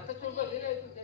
Atatürk'e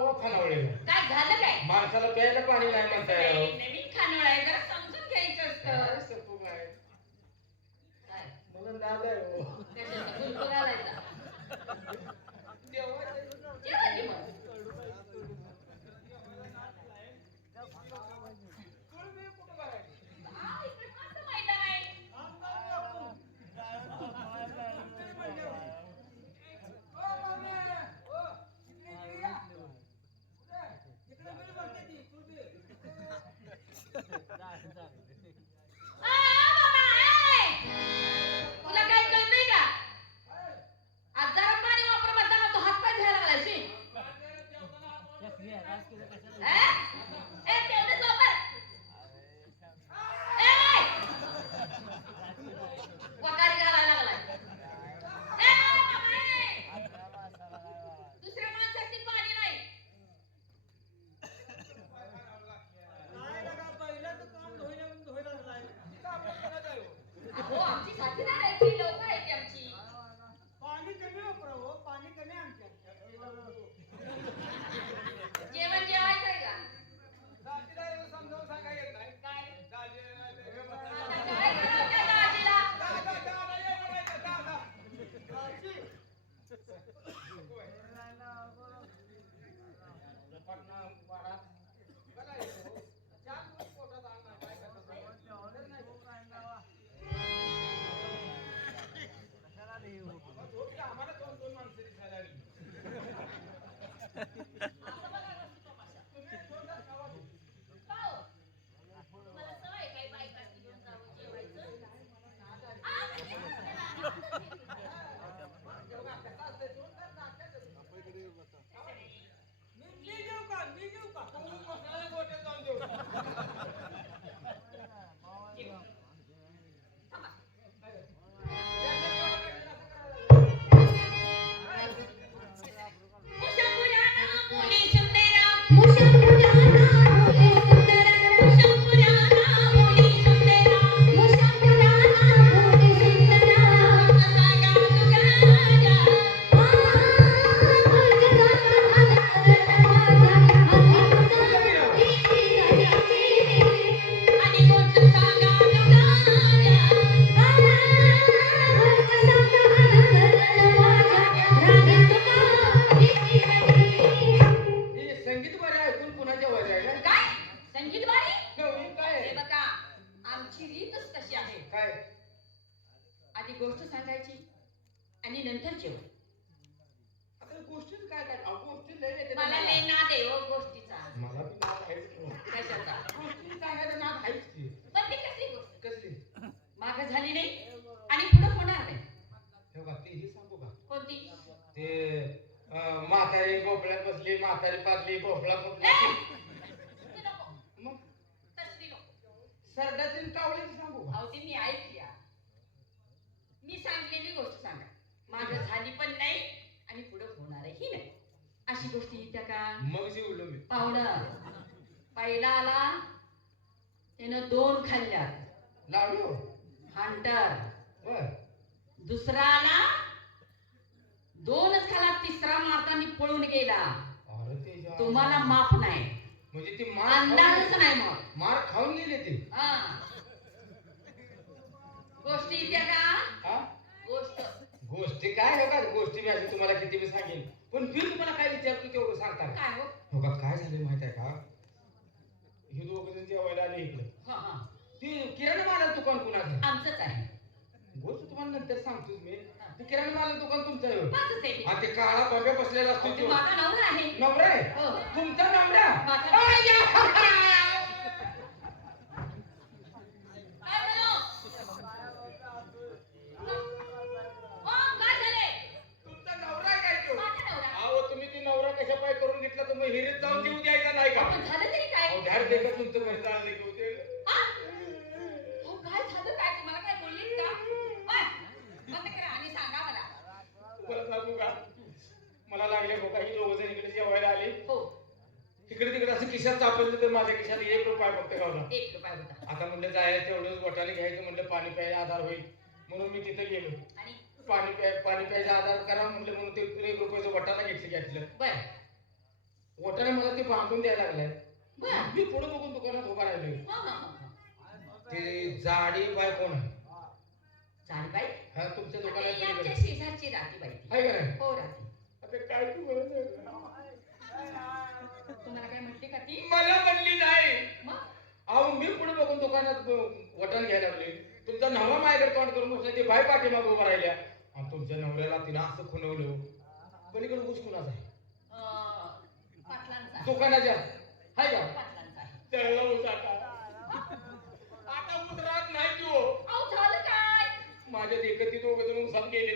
ओवा खानावलेला काय झालं काय? माणसाला प्यायला पाणी नाही म्हणताय. नको सरदाची टावळीची सांगू. अहो ती मी ऐकली हा. मी सांगलेली गोष्ट सांगा. माग झाली पण नाही आणि पुढे होणारही नाही. अशी गोष्ट येत्या का? मग जेवलो मी. पाहुणं पहिला आला. त्यानं दोन खाल्ल्या. लावलो हंटर. बर. दुसरा आला. दोनच खाला तिसरा मारताना पळून गेला. अरे. तुम्हाला माफ नाही. म्हणजे ती मार अंदाजच नाही मग. मार खाऊन गेले ते. हा. गोष्टी का? हा? गोष्ट. गोष्टी काय हो का? गोष्टी मी अशी तुम्हाला किती मी सांगेन. पण मी तुम्हाला काय विचारतो तेवढं सांगता? का? काय हो? हो का? काय झालं माहीत आहे का? हे दोघ जण जेवायला आले इकडं. हा हा. ते किराणा मालाचं दुकान कुणाचं आमचंच आहे. गोष्ट तुम्हाला नंतर सांगतोच मी. ते किराणा दुकान तुमचं आहे. माझंच आहे ते. आणि ते काळा बंब्या बसलेला असतो तो माझा नवरा आहे नवरा आहे हो तुमचा नवरा माझा-! काय झालं? हो, काय झालंय? तुमचा नवरा आहे काय तो माझा नवरा. अहो तुम्ही ती नवरा कशा पाय करून घेतला तर मग हिरीत जाऊन जीव द्यायचा नाही का पण झालं तरी काय अहो धाड दे का तुमचं घर चालले की होते हा? हो, काय झालं काय तुम्हाला काय बोललीत का ओय, बंद करा आणि सांगा मला तुम्हाला सांगू का मला लागले हो काही दोघ जण इकडे जेवायला आले हो इकडे तिकडे चापलं तर माझ्या खिशात एक रुपया फक्त गावला एक रुपया होता आता म्हणलं जायचं तेवढंच बोटाने घ्यायचं म्हणलं पाणी प्यायला आधार होईल. म्हणून मी तिथे गेलो. आणि पाणी प्याय पाणी प्यायचा आधार करा म्हणलं म्हणून ते एक रुपयाचं वटाणा घेतलं घेतलं बर. वटाणे मला ते बांधून द्यायला लागलाय मी पुढे बघून दुकानात उभा हा ते जाडी बाय कोण? आहे हा तुमच्या दुकानात आमच्या. शेजारची रातीबाई ती. आहे का नाही? हो आता काय तू तुम्हाला काय म्हटली का ती मला म्हणली नाही मग अहो मी दुकानात वटण घ्यायला लागले तुमचा नवरा माझ्याकडे तोंड करून बसला ते बाय पाठीमाग उभा राहिल्या. आणि तुमच्या नवऱ्याला तिनं असं खुणवलं. पलीकडे ऊस कुणाचा आहे? दुकानाच्या आहे. का. त्याला ऊस आता आता ऊस राहत नाही तो. अहो झालं काय? माझ्या देखत ती दोघं जण ऊसात गेले.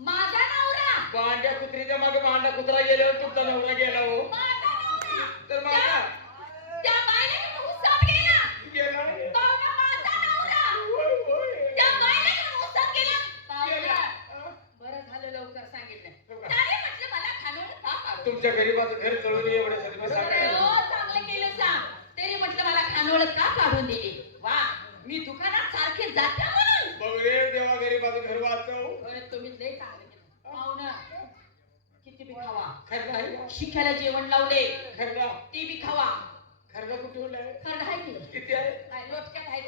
माझा नवरा? भांड्या कुत्रीच्या मागे भांडा कुत्रा गेल्यावर तुमचा नवरा गेला हो. तर माझा त्या बाईला घेऊन उसात गेला गेला पाहुणा माझा नवरा होय होय त्या बाईला घेऊन उसात गेला गेला. पाहुणा बरं झालं लवकर सांगितलं त्याने म्हटलं मला खानोड का काढू तुमच्या गरीबाचं घर चळून एवढ्यासाठी मी हो, चांगलं केलं तरी म्हटलं मला खानोळ का काढून दिली? वा मी दुकानात सारखे जात्या म्हणून. बघ रे देवा गरीबाचं घर वाचव. बरं तुम्ही लय चांगलं केलं. किती बी खावा. खरडा आहे. का? शिक्याला जेवण लावले. खरडा ती बी खावा. खरडा कुठे ठेवलाय खरं आहे की? किती आहे? काय लोटक्यात आहे.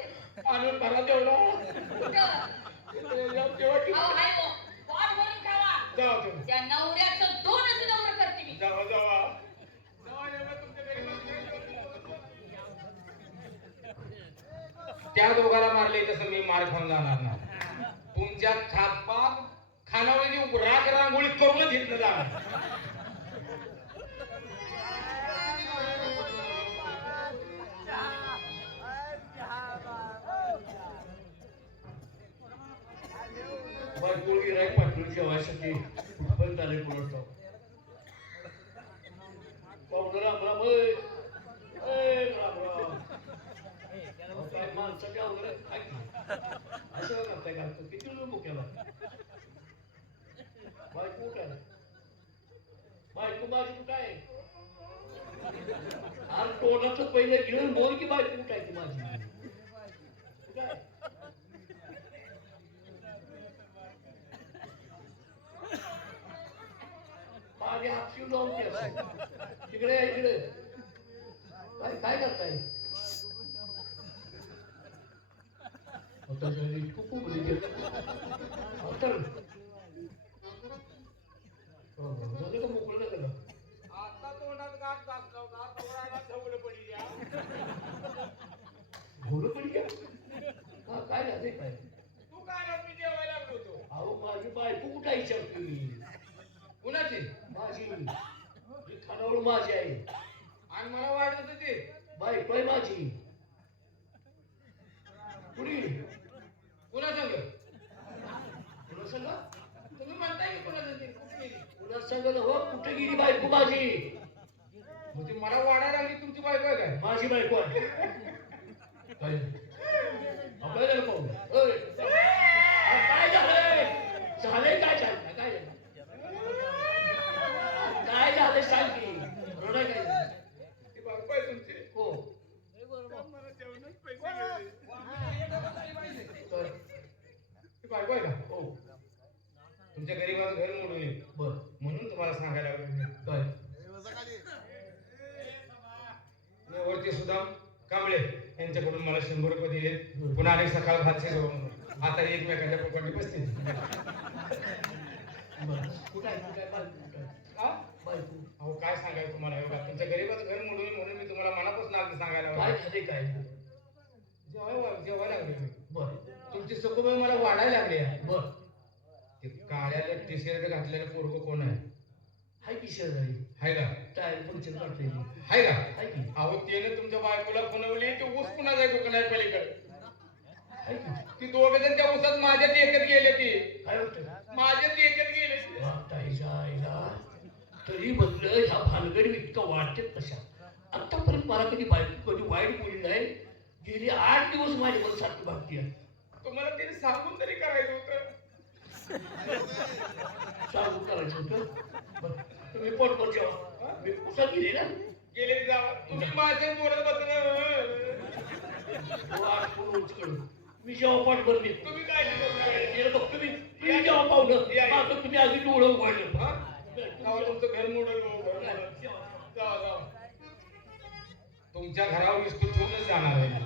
आणून भरा तेवढा कुठं? तेव्हा किती- अहो, आहे हो. पोट भरून खावा. त्या नवऱ्याचं दोनच नवरं करते मी जावा जावा जावा जेव्हा त्या दोघाला मारले तसं मी मार खाऊन जाणार नाही. तुमच्या खापात खानावळीची राग रांगोळी करूनच घेतलं जाणार. बायको गिरायक पाठवून जेवायसाठी पण झाले बोलतो पाहुणं राम काय असं करताय का किती लोक मुक्याला बायको काय बायको माझी कुठं आहे अरे तोंडाचं पहिलं घेऊन बोल की बायको कुठं आहे ती माझी कुठं आहे मागे हापशी लावून घ्या तिकडे इकडे. काय काय करताय? आता तोंडात गाठ घासला होता तोडायला ठेवलं पडी घोडं पण घ्या हा काय झाले काय तू काय रात मी जेवायला लागलो होतो अहो माझी बायको कुठं विचारतो मी कुणाची? माझी ही खानावळ माझी आहे आणि मला वाटत होतं ते बायको आहे माझी कुणी कुणा सांग कुणा सांगा तुम्ही म्हणताय की कुणाचं ते कुठली कुणा सांगा हो कुठे गेली बायको माझी म्हणजे मला वाढायला लागली तुमची बायको आहे काय माझी बायको आहे काय आपल्याला झालं पाहू ओय. अरे काय झालंय झालंय काय झालं काय झालं सांग की तुमची हो मला जेवणच पैसे तर ती बायको आहे का? हो. तुमच्या गरीबाचं घर मोडून बर. म्हणून तुम्हाला सांगायला मी. वरती सुद्धा कांबळे यांच्याकडून मला शंभर रुपये दिले. पुन्हा अनेक सकाळ भातचे आता एकमेकांच्या पोकाटी बसतील बर. कुठं आहे कुठं आहे बायको कुठं आहे हा? बायको अहो काय सांगायचं तुम्हाला हे बघा तुमच्या गरीबाचं घर मोडून येईल म्हणून मी तुम्हाला मनापासून अगदी सांगायला काय. झाले काय? लागले बर. तुमची सखोबाई मला वाढायला लागली आहे. बर. ते काळ्याला टी शर्ट घातलेलं पोरग कोण आहे? हाय की शेजारी? हाय का? टायर पंक्चर काढते हाय का? हाय की. अहो त्याने तुमच्या बायकोला ते ऊस पुन्हा जायचं दुकान आहे पलीकडे ती दोघ जण त्या ऊसात माझ्यात एकत गेले ती. काय होतं? माझ्यात एकत गेले तरी म्हणलं ह्या भानगडी इतकं वाटते कशा? आतापर्यंत मला कधी बायको कधी वाईट बोलली नाही. गेली आठ दिवस माझ्यावर सारखी भागती आहे. तुम्हाला तिने सांगून तरी करायचं होतं. सांगून करायचं होतं. तुम्ही पोटभर जेवा. मी उसात गेली ना? गेले जावा. तुम्ही माझ्या बोलत बसला. उचकडून मी जेव्हा पोटभर निघतो तुम्ही काय केलं? बघ तुम्ही. तुम्ही जेव्हा मागं तुम्ही आधी डोळं उघडलं. हा? तुमचं हो, घर मोडल. तुमच्या घरावर विस्तृत ठेवूनच जाणार आहे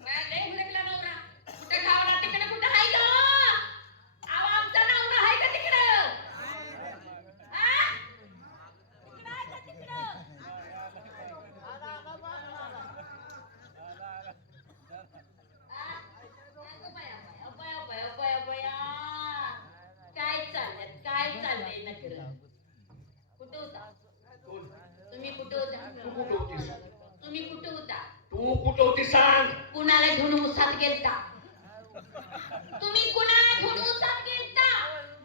बाया, लय हुलकला नवरा. कुठं गावाला तिकडं कुठं हाय गं? अहो, आमचा नवरा हाय का तिकडं? हा? तिकडं आहे का तिकडं? आ? अगं बाया, बाया, बाया, बाया, बाया, बाया. काय चाललंय काय चाललंय नखरं? कुठं होता कोण? तुम्ही कुठं होता तू कुठं होतीस तुम्ही कुठं होता तू कुठं होती सांग कुणाला घेऊन उसात गेलता. तुम्ही कुणाला घेऊन उसात गेलता?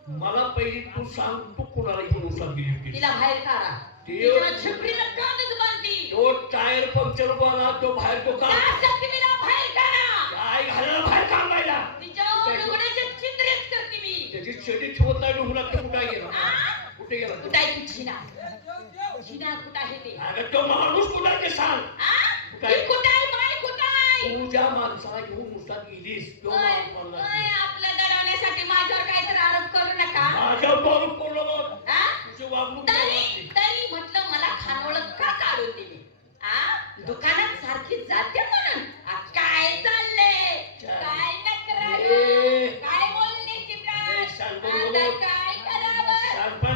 मला पहिली तू सांग तू कुणाला घेऊन उसात गेली तिला बाहेर काढा. ते- तिला बांधली? तो टायर पंक्चर वाला तो बाहेर तो का? त्या जखमीला बाहेर काढा. काय घालायला बाहेर काढायला. तिच्यावर डोळ्याचे छिद्रेच करते मी. त्याची शेती ठेवत नाही तर कुठे गेला? आ? कुठे गेला तो? कुठं आहे ती कुठं आहे ते? अगं तो माणूस कुठे ते सांग? आ? कुठं कुठं आहे? तू माणसाला घेऊन नुसता गेलीस. तो दडवण्यासाठी माझ्यावर आरोप करू नका. तुझी वागणूक तरी म्हटलं मला खानोळत का काढून दिली? दुकानात सारखी जाते म्हणून. काय चाललंय? काय काय बोलले की काय करावं?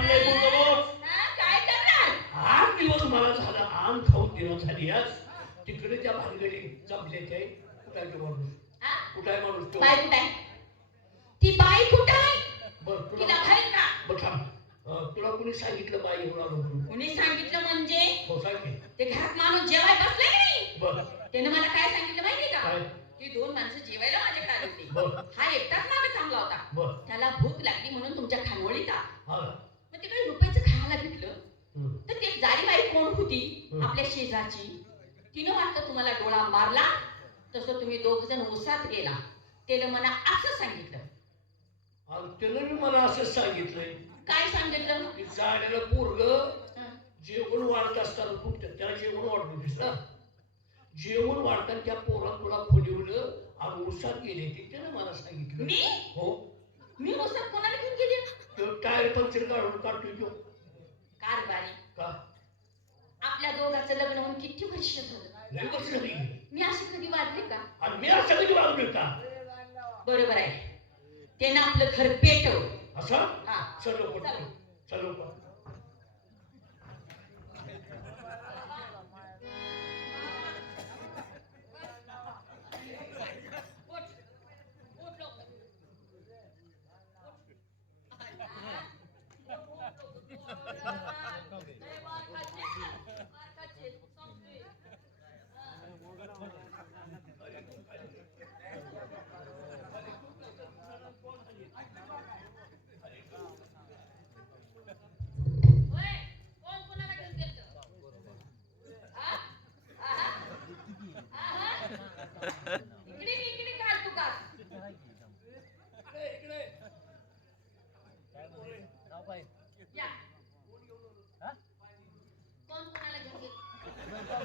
काय करणार? आठ दिवस मला झाला. आम खाऊन दिवस झाली आज. तो माणूस? हा? कुठे आहे माणूस तो? बाई कुठं आहे? ती बाई कुठं आहे? बर तिला का? बघ कोणी सांगितलं बाई येऊन आलो म्हणून? कोणी सांगितलं म्हणजे? हो सांग की. ते घरात माणूस जेवाय बसले की नाही? बर. त्याने मला काय सांगितलं माहिती का? काय? की दोन माणसं जेवायला माझ्याकडे आली होती. हा एकटाच मागे थांबला होता. बर. त्याला भूक लागली म्हणून तुमच्या खानवळीत आला. हा. मग तिकडे रुपयाचं खायला हम्म. तर ती जाडी बाई कोण होती? हं. आपल्या शेजारची. तिनं वाटतं तुम्हाला डोळा मारला तसं तुम्ही दोघ जण उसात गेला. त्यानं मला असं सांगितलं. त्यानं मी मला असंच सांगितलंय. काय सांगितलं? की जाण्याला पोरग. जेवण वाढत असताना खूप त्याला जेवण वाढत होतीस ना जेवण वाढताना त्या पोरात तुला खोलीवलं आणि उसात गेले ते त्यानं मला सांगितलं. मी? हो. मी उसात कोणाला घेऊन गेले? टायर पंक्चर काढून काढतोय तो. कारभारी. का? आपल्या दोघांचं लग्न होऊन किती वर्ष झालं? मी अशी कधी वाढले का? आणि मी असं कधी वागलोय का? बरोबर आहे. त्यानं आपलं घर पेटव असं? हा. चल लवकर चल. लवकर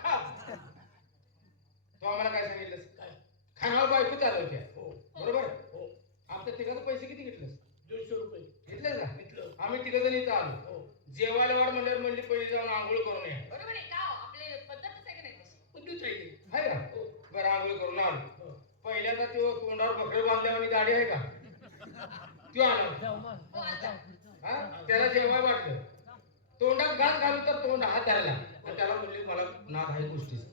बोलला तो आम्हाला काय सांगितलंस? काय खानावर बायको चालवत्या हो. बरोबर? हो. आमच्या तिघाचं पैसे किती घेतलेस? दीडशे रुपये. घेतलेस ना घेतलं. आम्ही तिघ जण इथं आलो. हो. जेवायला वाढ म्हणल्यावर म्हणली पहिले जाऊन आंघोळ करून या. बरोबर आहे का हो? आपले पद्धतच आहे का नाही तशी? पद्धत आहे ती. आहे का? हो. बरं आंघोळ करून आलो. हो. पहिल्यांदा तो तोंडावर बकरं बांधल्यावर गाडी आहे का? तो आला. हो, आता. हा? त्याला जेवाय वाटलं. तोंडात घास घालू तर तोंड हात धरला त्याला म्हणली मला नाद आहे गोष्टीच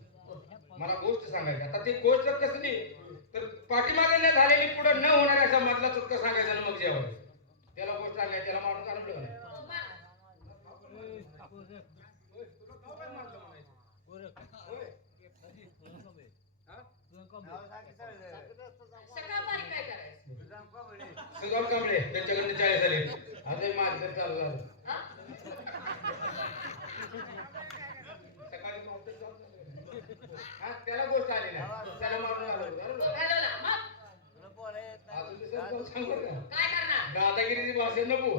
मला गोष्ट सांगायची. आता ती गोष्ट कसली तर पाठीमागे न झालेली पुढे न होणाऱ्या अशा मधला चुटका सांगायचा ना मग जेवण त्याला गोष्ट सांगायची त्याला हो, काय करायचं? सुगम कांबळे त्यांच्याकडनं चाळीस आले. आता माझं चालू झालं हा? सकाळी मात्र जाऊन चालू. हा, त्याला गोष्ट आली ना त्याला मारून आलं दादागिरीची भाषा नको